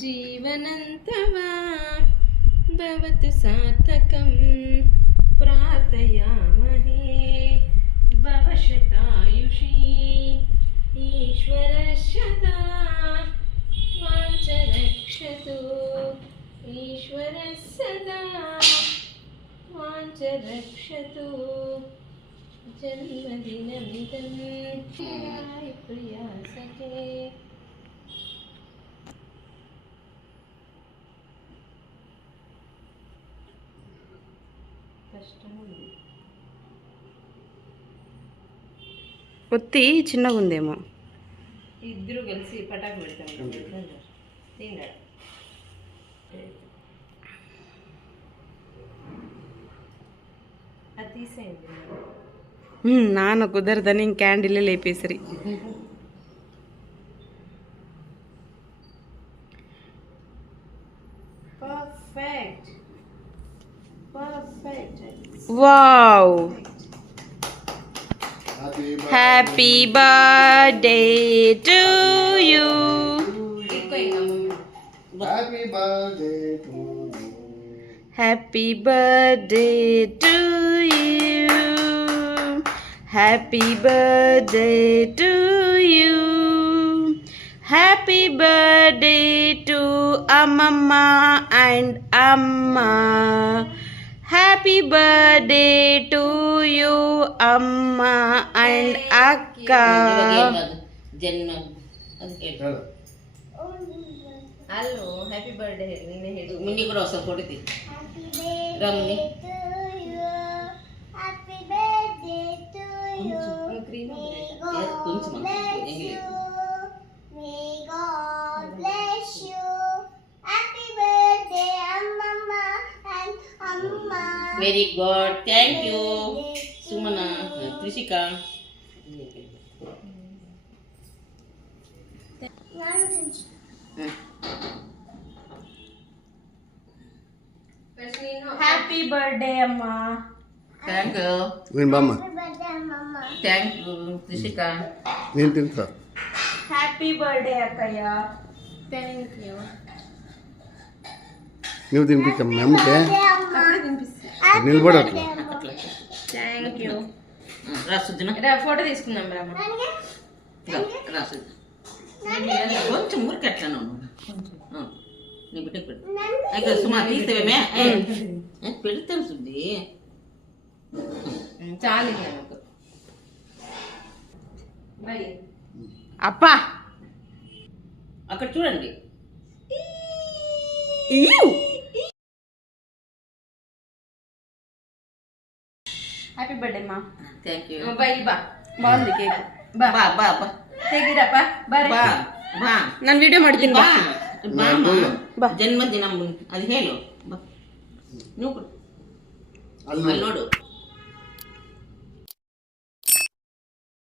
जीवनन्तवा भवतु सार्थकं प्रार्थयामहे भवशतायुषी ईश्वरस्यदा वाञ्छरक्षतु ईश्वरः सदा वाञ्छरक्षतु जन्मदिनमिदं प्रिया सखे ఒత్తి చిన్నగా ఉందేమో. ఇద్దరు కలిసి పటాకు పెడతాం. అది తీసేయండి. నాన్న కుదరదని క్యాండిల్ లేపేసరి. Perfect perfect. Wow. Happy birthday to you. Happy birthday to you. Happy birthday to you. Happy birthday to you. Happy birthday to Amma and Amma. Happy birthday to you, Amma and Akka. Hello happy birthday ಹೇಳಿ. ನೀನೇ ಹೇಳಿ. ಮುನ್ನಿ ಕೂಡ ಹೊಸ ಕೊಡ್ತಿ ರಮ್ನಿ. Happy birthday to you. Cream ಕೊಂಚ May God bless you. Happy birthday, Amma and Amma. Very good, thank you Sumana, Trishika. Happy birthday, Amma. Thank you. ನೀನು ಬಾಮ್ಮ. Happy birthday, Mama. Thank you Trishika. ನೀನು ತಿಂತ. Happy birthday, Akkaya. Thank you. ನೀವು ತಿಂಪಿಕಮ್ಮ ನಮಗೆ ನಿಲ್ಬೇಡ ಅట్లా. Thank you. రాసుద్దునా ఫోటో తీసుకుందాం రామ. రాసుద్దు కొంచెం ఊరికి అట్లా నీ బిడ్డకి పెట్టు. అయితే సుమా తీసేవేమే పెడతాను శుద్ధి. చాలు అప్పా అక్కడ చూడండి. హ్యాపీ బర్త్డే మా. Thank you. బై బా. బాగుంది కేక్. ಬಾ ಬಾ ಬಾ ಹೇಗಿರಪ್ಪ ಬಾರಿ. ಬಾ ಬಾ ನಾನು ವಿಡಿಯೋ ಮಾಡ್ತೀನಿ. ಬಾ ಬಾ ಬಾ ಜನ್ಮದಿನ ಅದು ಹೇಳು. ಬಾ ನೀವು ಅಲ್ಲಿ ನೋಡು.